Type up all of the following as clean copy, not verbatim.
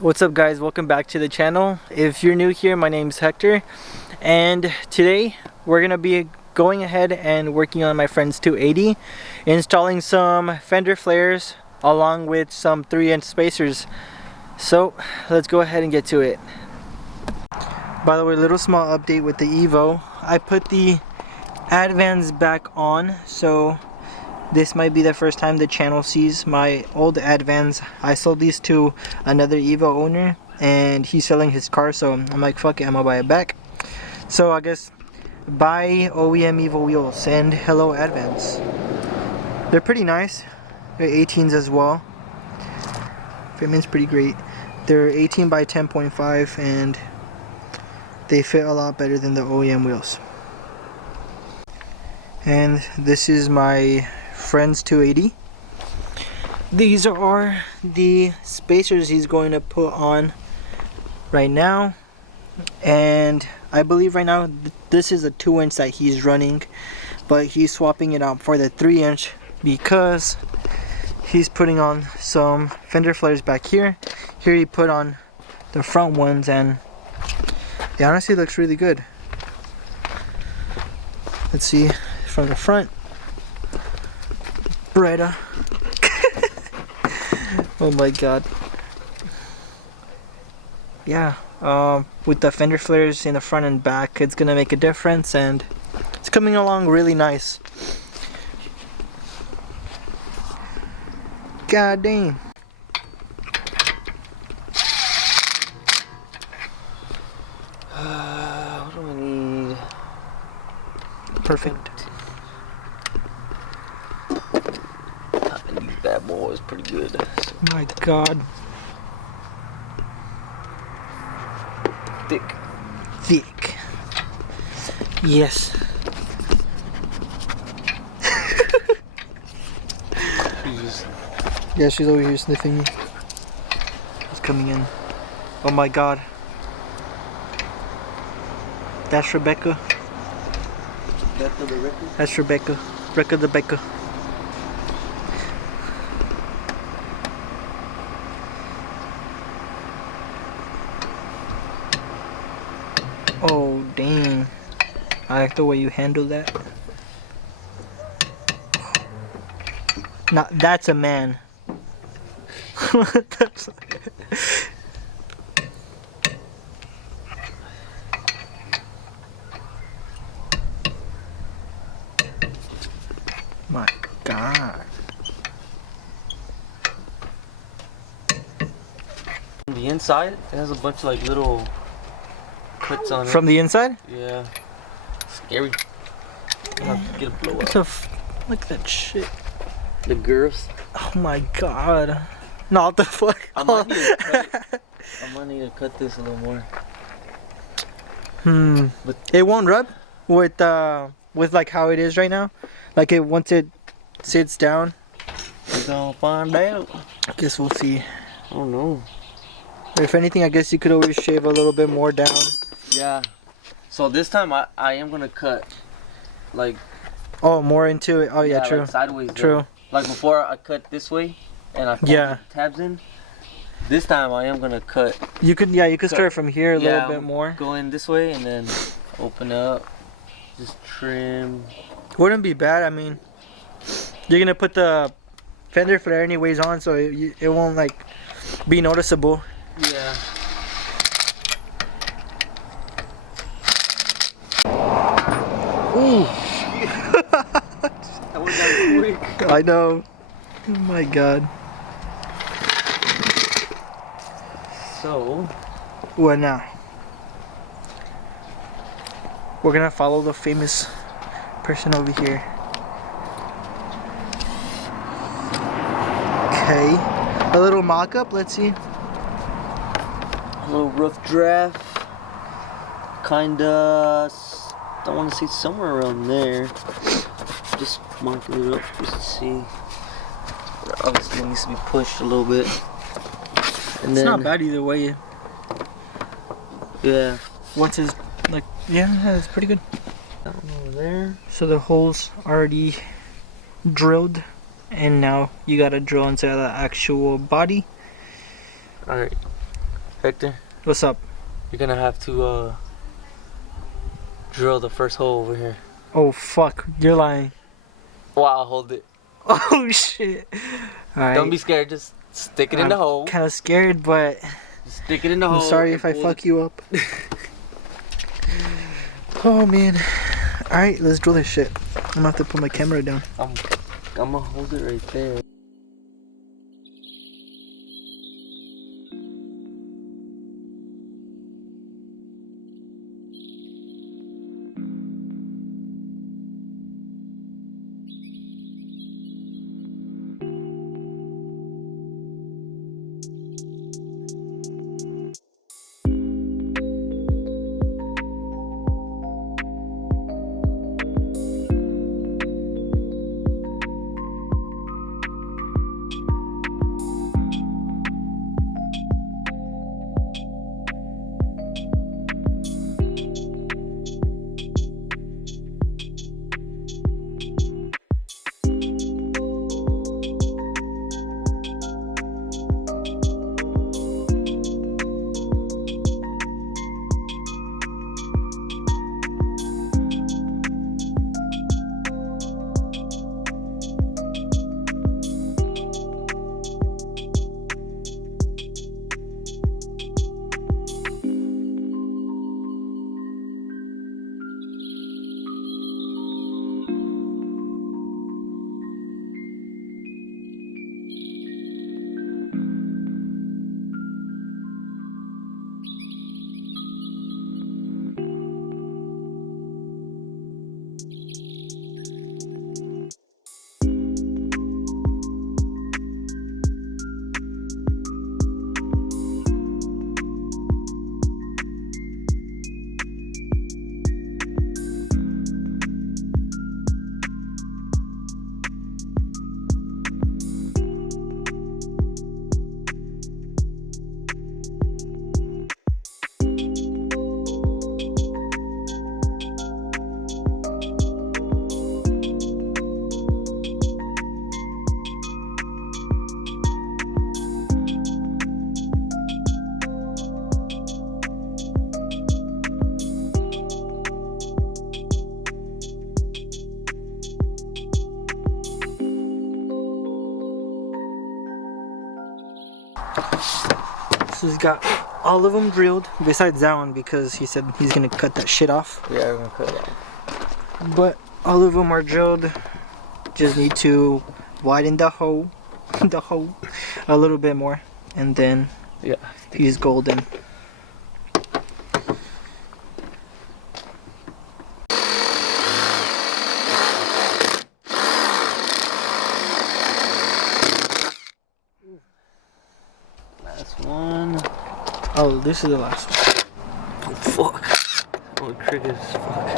What's up guys, welcome back to the channel. If you're new here, my name is Hector, and today we're gonna be going ahead and working on my friend's 280, installing some fender flares along with some 3-inch spacers. So let's go ahead and get to it. By the way, little small update with the Evo. I put the Advans back on, so this might be the first time the channel sees my old Advans. I sold these to another Evo owner and he's selling his car, so I'm like, fuck it, I'm gonna buy it back. So I guess buy OEM Evo wheels and hello Advans. They're pretty nice. They're 18s as well. Fitment's pretty great. They're 18 by 10.5 and they fit a lot better than the OEM wheels. And this is my friend's 280. These are the spacers he's going to put on right now, and I believe right now this is a 2-inch that he's running, but he's swapping it out for the 3-inch because he's putting on some fender flares back here. Here he put on the front ones, and it honestly looks really good. Let's see from the front. Bretta. Oh my god. Yeah, with the fender flares in the front and back, it's gonna make a difference, and it's coming along really nice. God dang. What do I need? Perfect. That ball is pretty good. My god. Thick. Yes. Yeah, she's over here sniffing me. It's coming in. Oh my god. That's Rebecca. That's Rebecca. Rebecca the Becca. Oh dang, I like the way you handle that. Now that's a man. What the fuck? My god. On the inside, it has a bunch of like little clips on it. From the inside? Yeah. Scary. I'll have to get a blow What up. the look at that shit. The girls. Oh my god. No, what the fuck? I might need to cut this a little more. But it won't rub with like how it is right now. Like it once it sits down. We're gonna find out. I guess we'll see. I don't know. If anything, I guess you could always shave a little bit more down. Yeah. So this time I am gonna cut like. Oh, more into it. Oh yeah, true. Like sideways. True. There. Like before I cut this way and I put the tabs in. This time I am gonna cut. You could start from here a little bit more. Go in this way and then open up. Just trim. Wouldn't be bad. I mean, you're gonna put the fender flare anyways on, so it won't like be noticeable. Yeah. Ooh. That was that quick. I know. Oh my god. So, What now? We're gonna follow the famous person over here. Okay. A little mock-up, let's see. a little rough draft. Kinda, I want to say somewhere around there. Just marking it up just to see. Obviously it needs to be pushed a little bit. And It's not bad either way. Yeah. Once it's like, yeah, it's pretty good. Down over there. So the hole's already drilled, and now you gotta drill into the actual body. Alright. Hector, What's up? you're gonna have to drill the first hole over here. Oh fuck, you're lying. Well, I'll hold it. Oh shit. Alright. Don't be scared, just stick it in the hole. Kinda scared, but Just stick it in the hole. I'm sorry if I fuck you up. Oh man. Alright, let's drill this shit. I'm gonna have to put my camera down. I'm gonna hold it right there. So he's got all of them drilled, besides that one because he said he's gonna cut that shit off. Yeah, I'm gonna cut it off. But all of them are drilled. Just need to widen the hole, a little bit more, and then Yeah. he's golden. Last one. Oh, this is the last one. Oh fuck. Oh, cricket as fuck.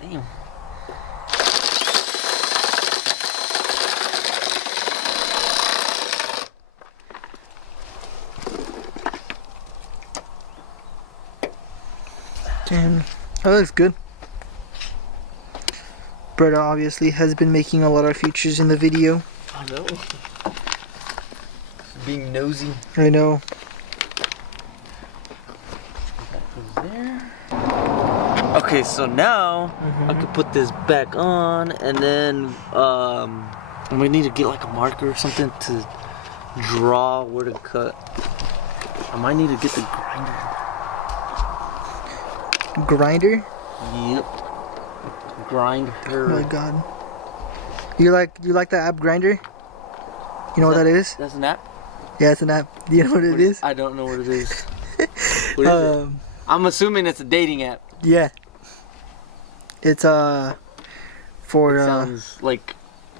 Damn. Damn, that looks good. Bretta obviously has been making a lot of features in the video. I know. Being nosy. I know. That goes there. Okay, so now I can put this back on, and then we need to get like a marker or something to draw where to cut. I might need to get the grinder. Grinder? Yep. Grind her. Oh my god. You like that app Grinder? You know what that is? That's an app? Yeah, it's an app. Do you know what it is? I don't know what it is. What is it? I'm assuming it's a dating app. Yeah. It's for It sounds like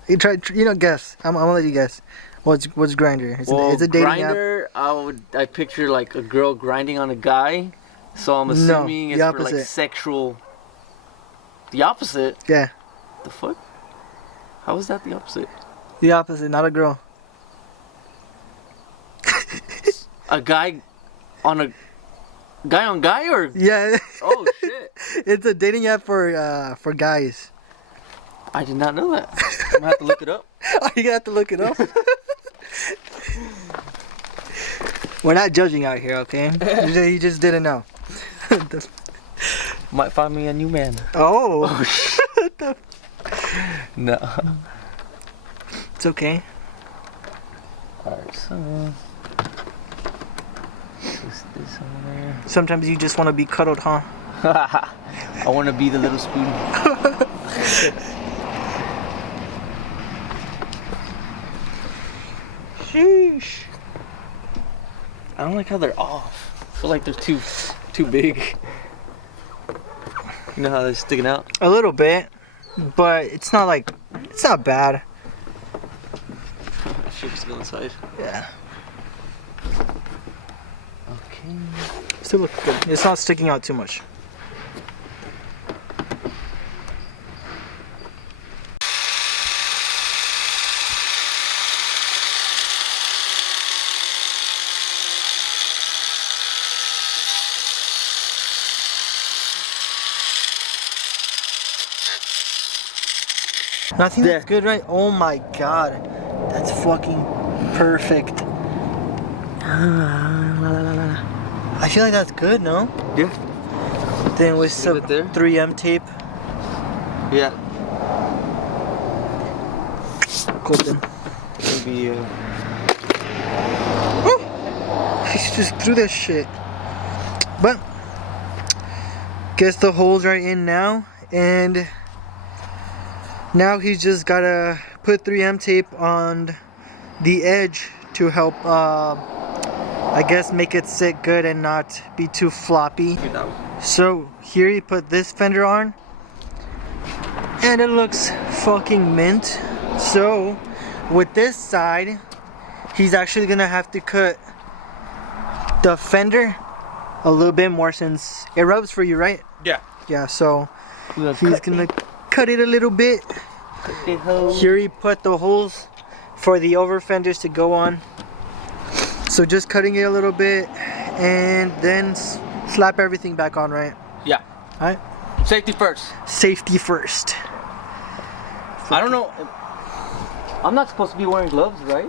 you try guess. I'm gonna let you guess. What's Grinder? It's a dating Grinder, app. I picture like a girl grinding on a guy. So I'm assuming it's for like sexual. The opposite? Yeah. The fuck? How is that the opposite? The opposite, not a girl. A guy on a Guy on guy or? Yeah. Oh shit! It's a dating app for guys. I did not know that. I'm gonna have to look it up. Oh, you gonna have to look it up. We're not judging out here, okay? You just didn't know. Might find me a new man. Oh. No. It's okay. Alright, so twist this on there. Sometimes you just want to be cuddled, huh? I want to be the little spoon. Sheesh. I don't like how they're off. I feel like they're too big. You know how they're sticking out? A little bit, but it's not bad. Should just go inside. Yeah. Okay. Still look good. It's not sticking out too much. Nothing that's good, right? Oh my god. That's fucking perfect. I feel like that's good, no? Yeah. Then with Leave some it there. 3M tape. Yeah. Open. Maybe. He just threw that shit. But guess the holes are in now, and now he's just gotta put 3M tape on the edge to help, I guess, make it sit good and not be too floppy. So here he put this fender on, and it looks fucking mint. So with this side, he's actually gonna have to cut the fender a little bit more since it rubs for you, right? Yeah. Yeah, so he's gonna cut it a little bit. Here he put the holes for the over fenders to go on. So just cutting it a little bit and then slap everything back on, right? Yeah. Alright? Safety first. Safety first. I don't know. I'm not supposed to be wearing gloves, right?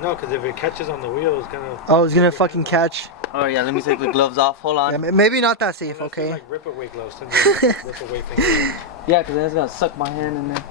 No, because if it catches on the wheel, it's gonna. Oh, it's gonna fucking catch. Oh yeah, let me take the gloves off. Hold on. Yeah, maybe not that safe, Unless okay? Like rip away gloves. Rip away fingers. Yeah, because then it's gonna suck my hand in there.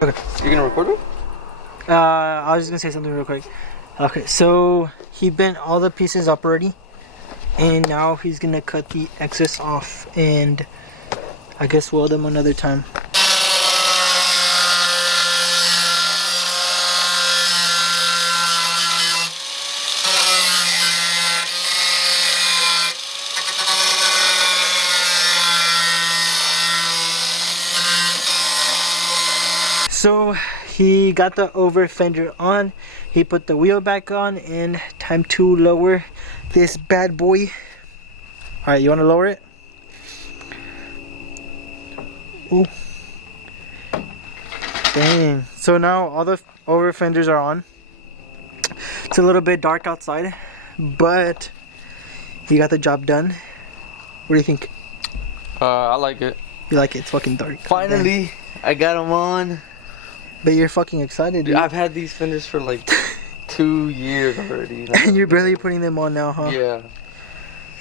Okay. You're gonna record it? I was just gonna say something real quick. Okay, so he bent all the pieces up already, and now he's gonna cut the excess off and I guess weld them another time. he got the over fender on. He put the wheel back on, and time to lower this bad boy. Alright, you want to lower it? Ooh. Dang. So now all the over fenders are on. It's a little bit dark outside, but he got the job done. What do you think? I like it. You like it? It's fucking dark. Finally, I got them on. But you're fucking excited, dude. I've had these fenders for like 2 years already. And you're barely putting them on now, huh? Yeah.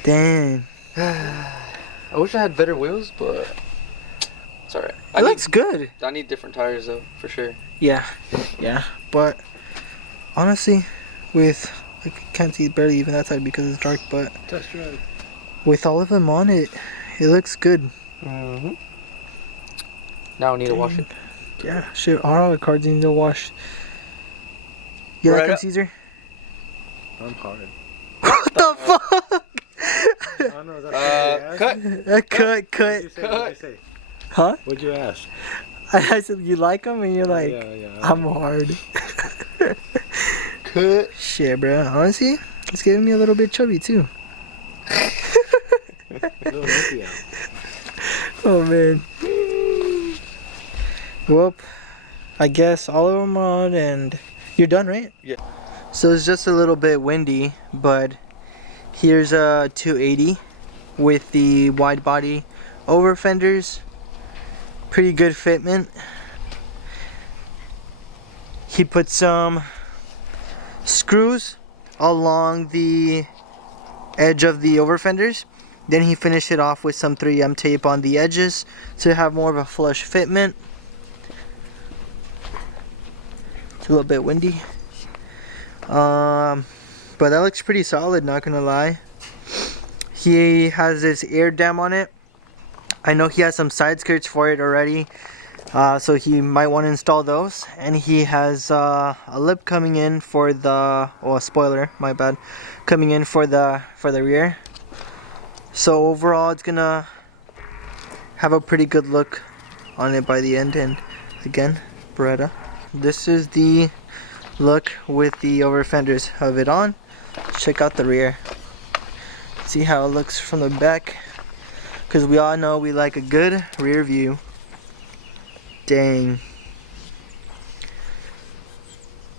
Dang. I wish I had better wheels, but it's alright. It looks good. I need different tires though, for sure. Yeah. But honestly, with I can't see barely even that side because it's dark, but Test drive. with all of them on it, it looks good. Mm-hmm. Now I need to wash it. Yeah, shit, all the cards need to wash. You like Right them, up. Caesar? I'm hard. What the fuck? I don't know, is that Cut. Cut. What'd you say? What'd you say? Huh? What'd you ask? I said you like them, and you're like, Yeah. I'm hard. Cut. Shit, bro. Honestly, it's giving me a little bit chubby too. Little nippy out. Oh man. Well, I guess all of them are on, and you're done, right? Yeah. So it's just a little bit windy, but here's a 280 with the wide body over fenders. Pretty good fitment. He put some screws along the edge of the over fenders. Then he finished it off with some 3M tape on the edges to have more of a flush fitment. It's a little bit windy. But that looks pretty solid, not gonna lie. He has this air dam on it. I know he has some side skirts for it already. So he might want to install those. And he has a lip coming in for the, oh, a spoiler, my bad, coming in for the rear. So overall, it's gonna have a pretty good look on it by the end. And again, Beretta. This is the look with the over fenders of it on. Check out the rear. See how it looks from the back. Because we all know we like a good rear view. Dang.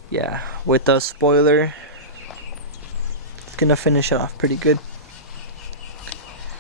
Yeah, with the spoiler, it's gonna finish it off pretty good.